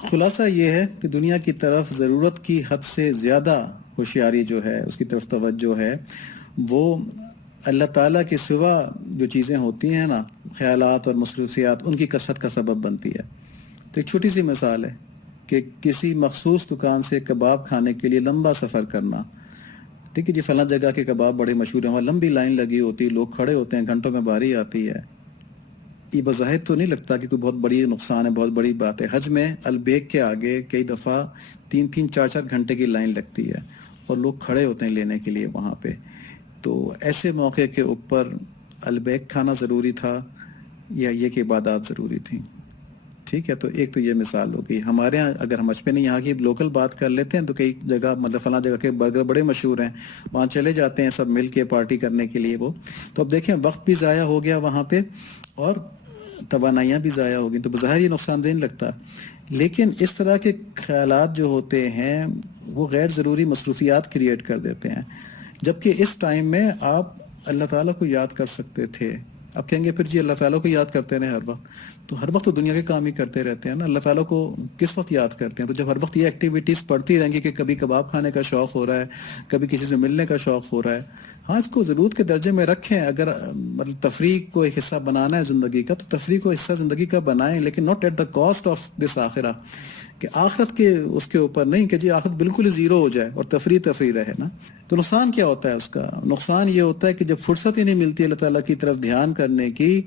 خلاصہ یہ ہے کہ دنیا کی طرف ضرورت کی حد سے زیادہ ہوشیاری جو ہے، اس کی طرف توجہ ہے، وہ اللہ تعالیٰ کے سوا جو چیزیں ہوتی ہیں نا، خیالات اور مصروفیات، ان کی کثرت کا سبب بنتی ہے۔ تو ایک چھوٹی سی مثال ہے کہ کسی مخصوص دکان سے کباب کھانے کے لیے لمبا سفر کرنا، ٹھیک ہے جی، فلاں جگہ کے کباب بڑے مشہور ہیں، وہاں لمبی لائن لگی ہوتی ہے، لوگ کھڑے ہوتے ہیں، گھنٹوں میں باری آتی ہے۔ یہ بظاہر تو نہیں لگتا کہ کوئی بہت بڑی نقصان ہے، بہت بڑی بات ہے۔ حج میں البیک کے آگے کئی دفعہ 3-4 گھنٹے کی لائن لگتی ہے اور لوگ کھڑے ہوتے ہیں لینے کے لیے وہاں پہ۔ تو ایسے موقع کے اوپر البیک کھانا ضروری تھا یا یہ کہ عبادات ضروری تھیں؟ ٹھیک ہے، تو ایک تو یہ مثال ہو گئی۔ ہمارے ہاں اگر ہم حج پہ نہیں، یہاں کی لوکل بات کر لیتے ہیں، تو کئی جگہ مطلب فلاں جگہ کے برگر بڑے مشہور ہیں، وہاں چلے جاتے ہیں سب مل کے پارٹی کرنے کے لیے وہ۔ تو اب دیکھیں وقت بھی ضائع ہو گیا وہاں پہ اور توانائیاں بھی ضائع ہو گئیں، تو بظاہر یہ نقصان دہ نہیں لگتا۔ لیکن اس طرح کے خیالات جو ہوتے ہیں وہ غیر ضروری مصروفیات کریٹ کر دیتے ہیں، جبکہ اس ٹائم میں آپ اللہ تعالیٰ کو یاد کر سکتے تھے۔ اب کہیں گے پھر جی اللہ تعالیٰ کو یاد کرتے رہے ہر وقت، تو ہر وقت تو دنیا کے کام ہی کرتے رہتے ہیں نا، اللہ تعالیٰ کو کس وقت یاد کرتے ہیں؟ تو جب ہر وقت یہ ایکٹیویٹیز پڑتی رہیں گی کہ کبھی کباب کھانے کا شوق ہو رہا ہے، کبھی کسی سے ملنے کا شوق ہو رہا ہے، ہاں اس کو ضرورت کے درجے میں رکھیں۔ اگر مطلب تفریح کو ایک حصہ بنانا ہے زندگی کا، تو تفریح کو حصہ زندگی کا بنائیں، لیکن not at the cost of this آخرہ، کہ آخرت کے اس کے اوپر نہیں کہ جی آخرت بالکل ہی زیرو ہو جائے اور تفریح رہے نا۔ تو نقصان کیا ہوتا ہے اس کا؟ نقصان یہ ہوتا ہے کہ جب فرصت ہی نہیں ملتی اللہ تعالیٰ کی طرف دھیان کرنے کی،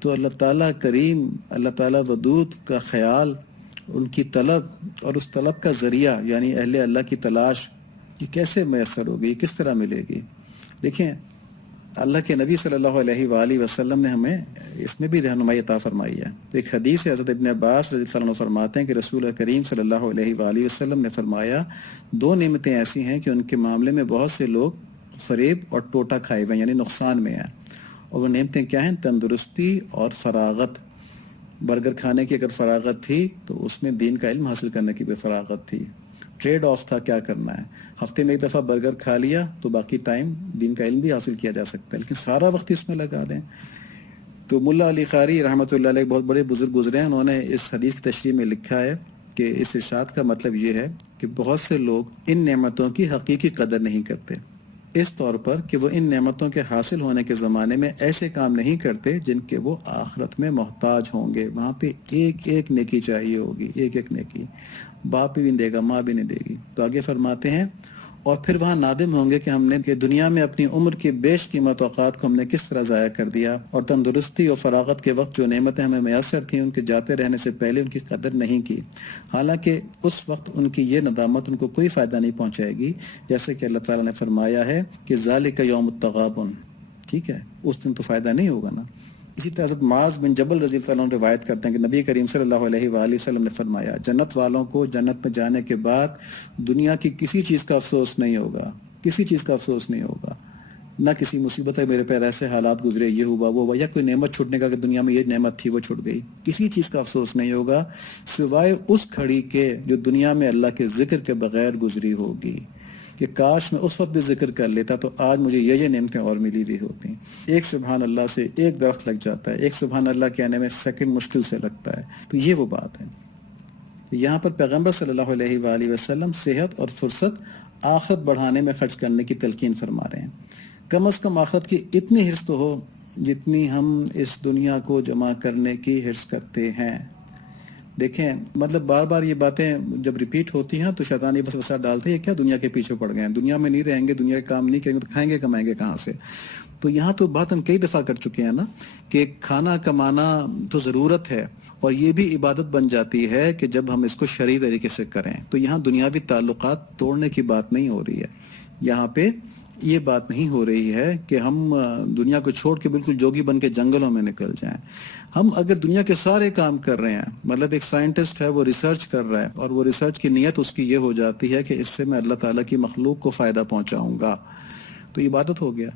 تو اللہ تعالیٰ کریم، اللہ تعالیٰ ودود کا خیال، ان کی طلب اور اس طلب کا ذریعہ یعنی اہل اللہ کی تلاش، یہ کیسے میسر ہوگی، کس طرح ملے گی؟ دیکھیں اللہ کے نبی صلی اللہ علیہ وآلہ وسلم نے ہمیں اس میں بھی رہنمائی عطا فرمائی ہے۔ تو ایک حدیث ہے، حضرت ابن عباس رضی اللہ عنہ فرماتے ہیں کہ رسول کریم صلی اللہ علیہ وآلہ وسلم نے فرمایا، دو نعمتیں ایسی ہیں کہ ان کے معاملے میں بہت سے لوگ فریب اور ٹوٹا کھائے ہوئے یعنی نقصان میں ہیں، اور وہ نعمتیں کیا ہیں؟ تندرستی اور فراغت۔ برگر کھانے کی اگر فراغت تھی تو اس میں دین کا علم حاصل کرنے کی بھی فراغت تھی۔ ٹریڈ آف تھا کیا کرنا ہے، ہفتے میں ایک دفعہ برگر کھا لیا تو باقی ٹائم دین کا علم بھی حاصل کیا جا سکتا ہے، لیکن سارا وقت اس میں لگا دیں۔ تو ملا علی قاری رحمۃ اللہ علیہ بہت بڑے بزرگ گزرے ہیں، انہوں نے اس حدیث کی تشریح میں لکھا ہے کہ اس ارشاد کا مطلب یہ ہے کہ بہت سے لوگ ان نعمتوں کی حقیقی قدر نہیں کرتے، اس طور پر کہ وہ ان نعمتوں کے حاصل ہونے کے زمانے میں ایسے کام نہیں کرتے جن کے وہ آخرت میں محتاج ہوں گے۔ وہاں پہ ایک ایک نیکی چاہیے ہوگی، ایک ایک نیکی، باپ بھی نہیں دے گا، ماں بھی نہیں دے گی۔ تو آگے فرماتے ہیں اور پھر وہاں نادم ہوں گے کہ ہم نے کہ دنیا میں اپنی عمر کی بیش قیمت اوقات کو ہم نے کس طرح ضائع کر دیا، اور تندرستی اور فراغت کے وقت جو نعمتیں ہمیں میسر تھیں ان کے جاتے رہنے سے پہلے ان کی قدر نہیں کی، حالانکہ اس وقت ان کی یہ ندامت ان کو کوئی فائدہ نہیں پہنچائے گی، جیسے کہ اللہ تعالیٰ نے فرمایا ہے کہ ذالک یوم التغابن، ٹھیک ہے، اس دن تو فائدہ نہیں ہوگا نا۔ اسی طرح حضرت معاذ بن جبل رضی اللہ عنہ روایت کرتے ہیں کہ نبی کریم صلی اللہ علیہ وآلہ وسلم نے فرمایا، جنت والوں کو جنت میں جانے کے بعد دنیا کی کسی چیز کا افسوس نہیں ہوگا، کسی چیز کا افسوس نہیں ہوگا، نہ کسی مصیبت ہے میرے پیر ایسے حالات گزرے، یہ ہوا وہ ہوا، یا کوئی نعمت چھوٹنے کا کہ دنیا میں یہ نعمت تھی وہ چھوٹ گئی، کسی چیز کا افسوس نہیں ہوگا سوائے اس گھڑی کے جو دنیا میں اللہ کے ذکر کے بغیر گزری ہوگی، کہ کاش میں اس وقت بھی ذکر کر لیتا تو آج مجھے یہ نعمتیں اور ملی ہوئی ہوتی۔ ایک سبحان اللہ سے ایک درخت لگ جاتا ہے، ایک سبحان اللہ کہنے میں سیکنڈ مشکل سے لگتا ہے۔ تو یہ وہ بات ہے۔ تو یہاں پر پیغمبر صلی اللہ علیہ وآلہ وسلم صحت اور فرصت آخرت بڑھانے میں خرچ کرنے کی تلقین فرما رہے ہیں۔ کم از کم آخرت کی اتنی حرص تو ہو جتنی ہم اس دنیا کو جمع کرنے کی حرص کرتے ہیں۔ دیکھیں مطلب بار بار یہ باتیں جب ریپیٹ ہوتی ہیں تو شیطان یہ وسوسہ ڈالتے ہیں کیا دنیا کے پیچھے پڑ گئے ہیں، دنیا میں نہیں رہیں گے، دنیا کے کام نہیں کریں گے تو کھائیں گے کمائیں گے کہاں سے؟ تو یہاں تو بات ہم کئی دفعہ کر چکے ہیں نا کہ کھانا کمانا تو ضرورت ہے، اور یہ بھی عبادت بن جاتی ہے کہ جب ہم اس کو شرعی طریقے سے کریں۔ تو یہاں دنیاوی تعلقات توڑنے کی بات نہیں ہو رہی ہے، یہاں پہ یہ بات نہیں ہو رہی ہے کہ ہم دنیا کو چھوڑ کے بالکل جوگی بن کے جنگلوں میں نکل جائیں۔ ہم اگر دنیا کے سارے کام کر رہے ہیں، مطلب ایک سائنٹسٹ ہے وہ ریسرچ کر رہا ہے اور وہ ریسرچ کی نیت اس کی یہ ہو جاتی ہے کہ اس سے میں اللہ تعالیٰ کی مخلوق کو فائدہ پہنچاؤں گا، تو عبادت ہو گیا۔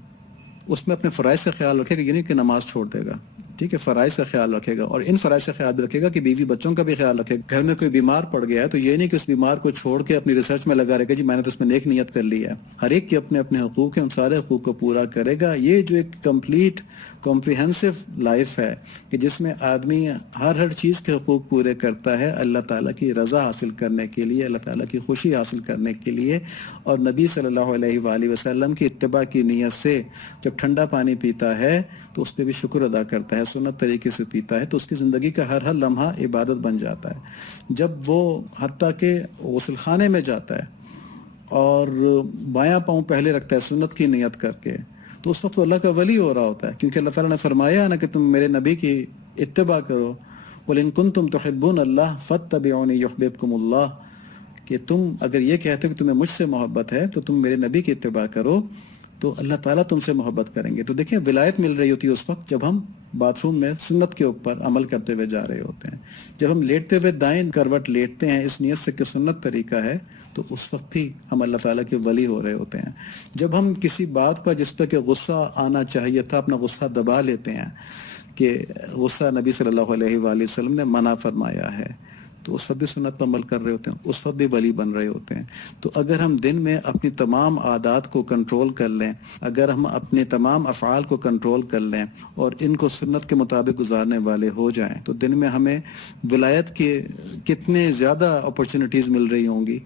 اس میں اپنے فرائض کا خیال رکھے کہ یہ نہیں کہ نماز چھوڑ دے گا، ٹھیک ہے، فرائض کا خیال رکھے گا، اور ان فرائض کا خیال بھی رکھے گا کہ بیوی بچوں کا بھی خیال رکھے گا۔ گھر میں کوئی بیمار پڑ گیا ہے تو یہ نہیں کہ اس بیمار کو چھوڑ کے اپنی ریسرچ میں لگا رہے گا جی میں نے تو اس میں نیک نیت کر لی ہے۔ ہر ایک کے اپنے اپنے حقوق ہیں، ان سارے حقوق کو پورا کرے گا۔ یہ جو ایک کمپلیٹ کمپریہنسو لائف ہے کہ جس میں آدمی ہر چیز کے حقوق پورے کرتا ہے اللہ تعالیٰ کی رضا حاصل کرنے کے لیے، اللہ تعالیٰ کی خوشی حاصل کرنے کے لیے، اور نبی صلی اللہ علیہ وآلہ وسلم کی اتباع کی نیت سے جب ٹھنڈا پانی پیتا ہے تو اس پہ بھی شکر ادا کرتا ہے، سنت طریقے سے پیتا ہے، تو اس کی زندگی کا ہر لمحہ عبادت بن جاتا ہے۔ جب وہ حتیٰ کہ غسل خانے میں جاتا ہے اور بایاں پاؤں پہلے رکھتا ہے سنت کی نیت کر کے، تو اس وقت وہ اللہ کا ولی ہو رہا ہوتا ہے، کیونکہ اللہ تعالیٰ نے فرمایا نا کہ تم میرے نبی کی اتباع کرو، وَلِن كُنتُمْ تُحِبُّونَ اللَّهَ فَاتَّبِعُونِي يُحْبِبْكُمُ اللَّهُ، کہ تم اگر یہ کہتے ہو کہ تمہیں مجھ سے محبت ہے تو تم میرے نبی کی اتباع کرو تو اللہ تعالیٰ تم سے محبت کریں گے۔ تو دیکھیں ولایت مل رہی ہوتی ہے اس وقت جب ہم باتھ روم میں سنت کے اوپر عمل کرتے ہوئے جا رہے ہوتے ہیں۔ جب ہم لیٹتے ہوئے دائیں کروٹ لیٹتے ہیں اس نیت سے کہ سنت طریقہ ہے، تو اس وقت بھی ہم اللہ تعالیٰ کے ولی ہو رہے ہوتے ہیں۔ جب ہم کسی بات پر جس پہ کہ غصہ آنا چاہیے تھا اپنا غصہ دبا لیتے ہیں کہ غصہ نبی صلی اللہ علیہ وآلہ وسلم نے منع فرمایا ہے، تو اس وقت بھی سنت پر عمل کر رہے ہوتے ہیں، اس وقت بھی ولی بن رہے ہوتے ہیں۔ تو اگر ہم دن میں اپنی تمام عادات کو کنٹرول کر لیں، اگر ہم اپنے تمام افعال کو کنٹرول کر لیں اور ان کو سنت کے مطابق گزارنے والے ہو جائیں، تو دن میں ہمیں ولایت کے کتنے زیادہ اپرچونٹیز مل رہی ہوں گی۔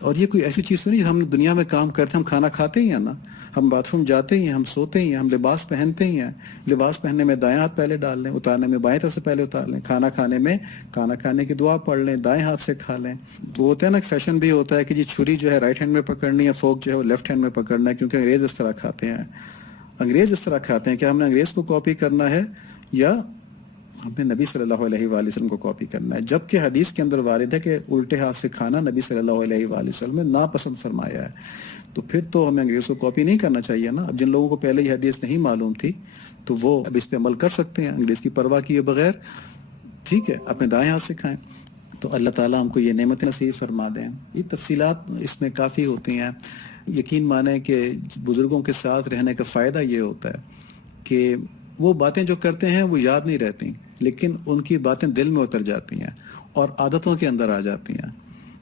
اور یہ کوئی ایسی چیز تو نہیں، ہم دنیا میں کام کرتے ہیں، ہم کھانا کھاتے ہی ہیں نا، ہم باتھ روم جاتے ہی ہیں، ہم سوتے ہی ہیں، ہم لباس پہنتے ہی ہیں، لباس پہننے میں دائیں ہاتھ پہلے ڈال لیں، اتارنے میں بائیں طرف سے پہلے اتار لیں، کھانا کھانے میں کھانا کھانے کی دعا پڑھ لیں، دائیں ہاتھ سے کھا لیں۔ وہ ہوتا ہے نا فیشن بھی ہوتا ہے کہ جی چھری جو ہے رائٹ ہینڈ میں پکڑنی ہے، فوک جو ہے وہ لیفٹ ہینڈ میں پکڑنا ہے، کیونکہ انگریز اس طرح کھاتے ہیں۔ انگریز اس طرح کھاتے ہیں کہ ہم نے انگریز کو کاپی کرنا ہے یا ہم نے نبی صلی اللہ علیہ وآلہ وسلم کو کاپی کرنا ہے، جبکہ حدیث کے اندر وارد ہے کہ الٹے ہاتھ سے کھانا نبی صلی اللہ علیہ وآلہ وسلم نے ناپسند فرمایا ہے۔ تو پھر تو ہمیں انگریز کو کاپی نہیں کرنا چاہیے نا۔ اب جن لوگوں کو پہلے یہ حدیث نہیں معلوم تھی تو وہ اب اس پہ عمل کر سکتے ہیں انگریز کی پرواہ کیے بغیر، ٹھیک ہے، اپنے دائیں ہاتھ سے کھائیں۔ تو اللہ تعالیٰ ہم کو یہ نعمت نصیب فرما دیں۔ یہ تفصیلات اس میں کافی ہوتی ہیں۔ یقین مانیں کہ بزرگوں کے ساتھ رہنے کا فائدہ یہ ہوتا ہے کہ وہ باتیں جو کرتے ہیں وہ یاد نہیں رہتی، لیکن ان کی باتیں دل میں اتر جاتی ہیں اور عادتوں کے اندر آ جاتی ہیں۔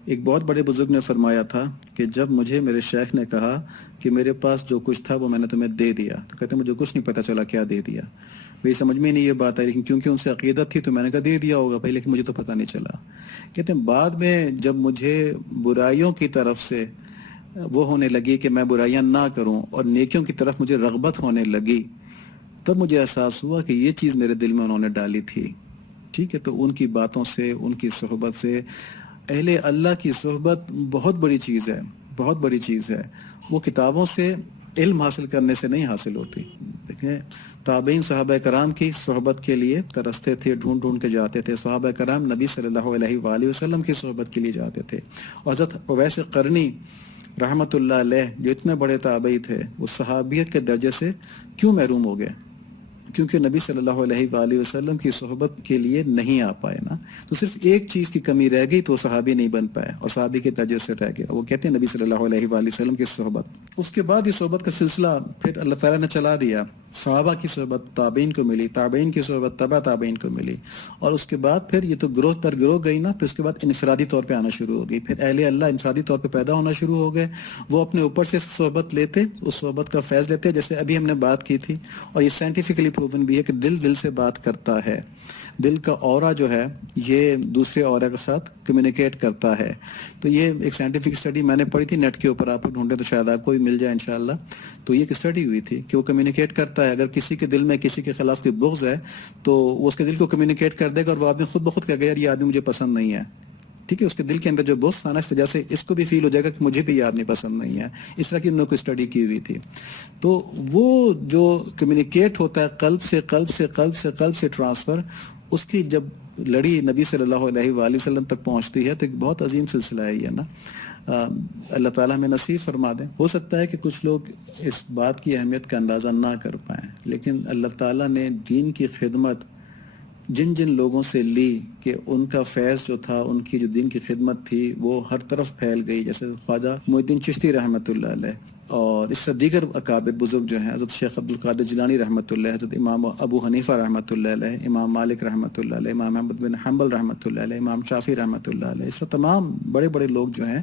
ایک بہت بڑے بزرگ نے فرمایا تھا کہ جب مجھے میرے شیخ نے کہا کہ میرے پاس جو کچھ تھا وہ میں نے تمہیں دے دیا، تو کہتے مجھے کچھ نہیں پتہ چلا کیا دے دیا، میری سمجھ میں نہیں یہ بات آئی، لیکن کیونکہ ان سے عقیدت تھی تو میں نے کہا دے دیا ہوگا بھائی، لیکن مجھے تو پتہ نہیں چلا۔ کہتے ہیں بعد میں جب مجھے برائیوں کی طرف سے وہ ہونے لگی کہ میں برائیاں نہ کروں اور نیکیوں کی طرف مجھے رغبت ہونے لگی، تب مجھے احساس ہوا کہ یہ چیز میرے دل میں انہوں نے ڈالی تھی۔ ٹھیک ہے، تو ان کی باتوں سے، ان کی صحبت سے، اہل اللہ کی صحبت بہت بڑی چیز ہے، بہت بڑی چیز ہے۔ وہ کتابوں سے علم حاصل کرنے سے نہیں حاصل ہوتی۔ دیکھیں تابعین صحابہ کرام کی صحبت کے لیے ترستے تھے، ڈھونڈ ڈھونڈ کے جاتے تھے۔ صحابہ کرام نبی صلی اللہ علیہ وآلہ وسلم کی صحبت کے لیے جاتے تھے۔ اور حضرت اویس قرنی رحمۃ اللہ علیہ جو اتنے بڑے تابعی تھے، وہ صحابیت کے درجے سے کیوں محروم ہو گئے؟ کیونکہ نبی صلی اللہ علیہ وآلہ وسلم کی صحبت کے لیے نہیں آ پائے نا۔ تو صرف ایک چیز کی کمی رہ گئی تو صحابی نہیں بن پائے اور صحابی کے درجے سے رہ گئے۔ وہ کہتے ہیں نبی صلی اللہ علیہ وآلہ وسلم کی صحبت۔ اس کے بعد یہ صحبت کا سلسلہ پھر اللہ تعالیٰ نے چلا دیا۔ صحابہ کی صحبت تابعین کو ملی، تابعین کی صحبت تبع تابعین کو ملی، اور اس کے بعد پھر یہ تو گروہ در گروہ گئی نا، پھر اس کے بعد انفرادی طور پہ آنا شروع ہو گئی۔ پھر اہل اللہ انفرادی طور پہ پیدا ہونا شروع ہو گئے۔ وہ اپنے اوپر سے صحبت لیتے، اس صحبت کا فیض لیتے، جیسے ابھی ہم نے بات کی تھی، اور یہ سائنٹیفکلی پروون بھی ہے کہ دل سے بات کرتا ہے۔ دل کا اورا جو ہے یہ دوسرے اورا کے ساتھ کمیونیکیٹ کرتا ہے۔ تو یہ ایک سائنٹیفک اسٹڈی میں نے پڑھی تھی نیٹ کے اوپر، آپ ڈھونڈے تو شاید آپ کو بھی مل جائے انشاءاللہ۔ تو یہ ایک اسٹڈی ہوئی تھی کہ وہ کمیونیکیٹ کرتا ہے۔ اگر کسی کے دل میں کسی کے خلاف کوئی بغض ہے تو وہ اس کے دل کو کمیونیکیٹ کر دے گا، اور وہ آدمی خود بخود کہے گا یار یہ آدمی مجھے پسند نہیں ہے۔ ٹھیک ہے، اس کے دل کے اندر جو بغض تھا نا، اس وجہ سے اس کو بھی فیل ہو جائے گا کہ مجھے بھی یہ آدمی پسند نہیں ہے۔ اس طرح کی انہوں نے کوئی اسٹڈی کی ہوئی تھی۔ تو وہ جو کمیونیکیٹ ہوتا ہے قلب سے قلب سے قلب سے قلب سے ٹرانسفر، اس کی جب لڑی نبی صلی اللہ علیہ وآلہ وسلم تک پہنچتی ہے تو ایک بہت عظیم سلسلہ ہے یہ نا۔ اللہ تعالیٰ ہمیں نصیب فرما دیں۔ ہو سکتا ہے کہ کچھ لوگ اس بات کی اہمیت کا اندازہ نہ کر پائیں، لیکن اللہ تعالیٰ نے دین کی خدمت جن جن لوگوں سے لی کہ ان کا فیض جو تھا، ان کی جو دین کی خدمت تھی وہ ہر طرف پھیل گئی، جیسے خواجہ محی الدین چشتی رحمۃ اللہ علیہ، اور اس سے دیگر اکابر بزرگ جو ہیں، حضرت شیخ عبد القادر جیلانی رحمۃ اللہ، حضرت امام ابو حنیفہ رحمۃ اللہ علیہ، امام مالک رحمۃ اللہ علیہ، امام احمد بن حنبل رحمۃ اللہ علیہ، امام شافعی رحمۃ اللہ علیہ، اس طرح تمام بڑے بڑے لوگ جو ہیں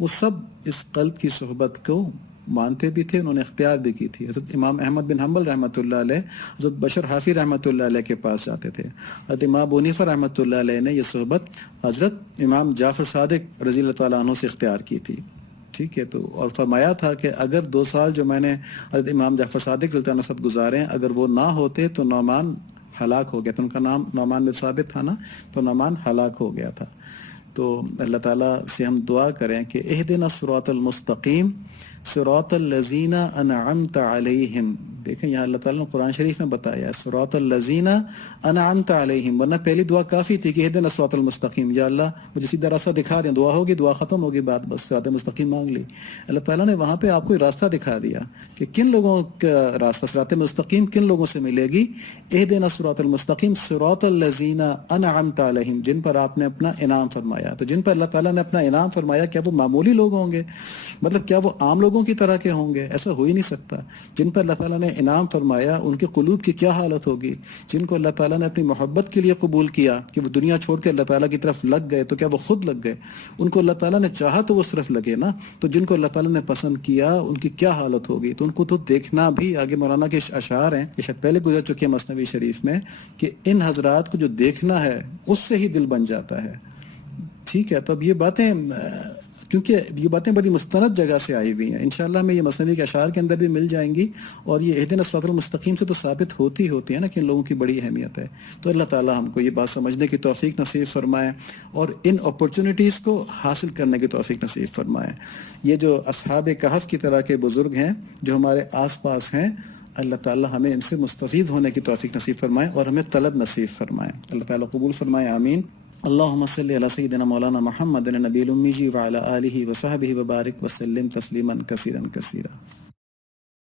وہ سب اس قلب کی صحبت کو مانتے بھی تھے، انہوں نے اختیار بھی کی تھی۔ حضرت امام احمد بن حنبل رحمۃ اللہ علیہ حضرت بشر حافی رحمۃ اللہ علیہ کے پاس جاتے تھے۔ حضرت امام ابو حنیفہ رحمۃ اللہ علیہ نے یہ صحبت حضرت امام جعفر صادق رضی اللہ تعالیٰ عنہ سے اختیار کی تھی، ٹھیک ہے۔ تو اور فرمایا تھا کہ اگر 2 سال جو میں نے حضرت امام جعفر صادق رضی اللہ عنہ کے ساتھ گزارے ہیں، اگر وہ نہ ہوتے تو نعمان ہلاک ہو گیا، تو ان کا نام نعمان بن ثابت تھا نا، تو نعمان ہلاک ہو گیا تھا۔ تو اللہ تعالیٰ سے ہم دعا کریں کہ اہدنا الصراط المستقیم صراط الذین انعمت علیہم، دیکھیں یہاں اللہ تعالیٰ نے قرآن شریف میں بتایا ہے صراط الذین انعمت علیہم، ورنہ پہلی دعا کافی تھی کہ اہدنا الصراط المستقیم، یا اللہ مجھے سیدھا راستہ دکھا دیں، دعا ہوگی، دعا ختم ہوگی، بات بس صراط مستقیم مانگ لی۔ اللہ تعالیٰ نے وہاں پہ آپ کو راستہ دکھا دیا کہ کن لوگوں کا راستہ صراط مستقیم کن لوگوں سے ملے گی۔ اہدنا الصراط المستقیم صراط الذین انعمت علیہم، جن پر آپ نے اپنا انعام فرمایا۔ تو جن پر اللہ تعالیٰ نے اپنا انعام فرمایا، کیا وہ معمولی لوگ ہوں گے؟ مطلب کیا وہ عام لوگوں کی طرح کے ہوں گے؟ ایسا ہو ہی نہیں سکتا۔ جن پر اللہ تعالیٰ نے انعام فرمایا ان کے قلوب کی کیا حالت ہوگی؟ جن کو اللہ تعالیٰ نے اپنی محبت کے لیے قبول کیا کہ وہ دنیا چھوڑ کے اللہ تعالیٰ کی طرف لگ گئے، تو کیا وہ خود لگ گئے؟ ان کو اللہ تعالیٰ نے چاہا تو وہ اس طرف لگے نا۔ تو جن کو اللہ تعالیٰ نے پسند کیا ان کی کیا حالت ہوگی؟ تو ان کو تو دیکھنا بھی، آگے مولانا کے اشعار ہیں یہ شاید پہلے گزر چکے ہیں مثنوی شریف میں، کہ ان حضرات کو جو دیکھنا ہے اس سے ہی دل بن جاتا ہے، ٹھیک ہے۔ تو اب یہ باتیں، کیونکہ یہ باتیں بڑی مستند جگہ سے آئی ہوئی ہیں، انشاءاللہ ہمیں یہ مثنوی کے اشعار کے اندر بھی مل جائیں گی، اور یہ اہدنا الصراط المستقیم سے تو ثابت ہوتی ہے نا کہ ان لوگوں کی بڑی اہمیت ہے۔ تو اللہ تعالیٰ ہم کو یہ بات سمجھنے کی توفیق نصیب فرمائے اور ان اپرچونٹیز کو حاصل کرنے کی توفیق نصیب فرمائے۔ یہ جو اصحاب کہف کی طرح کے بزرگ ہیں جو ہمارے آس پاس ہیں، اللہ تعالیٰ ہمیں ان سے مستفید ہونے کی توفیق نصیب فرمائے اور ہمیں طلب نصیب فرمائے۔ اللہ تعالیٰ قبول فرمائے، آمین۔ اللہم صلی علی سیدنا مولانا محمد النبی الامی وعلی آلہ وصحبہ وبارک وسلم تسلیما کثیرا کثیرا۔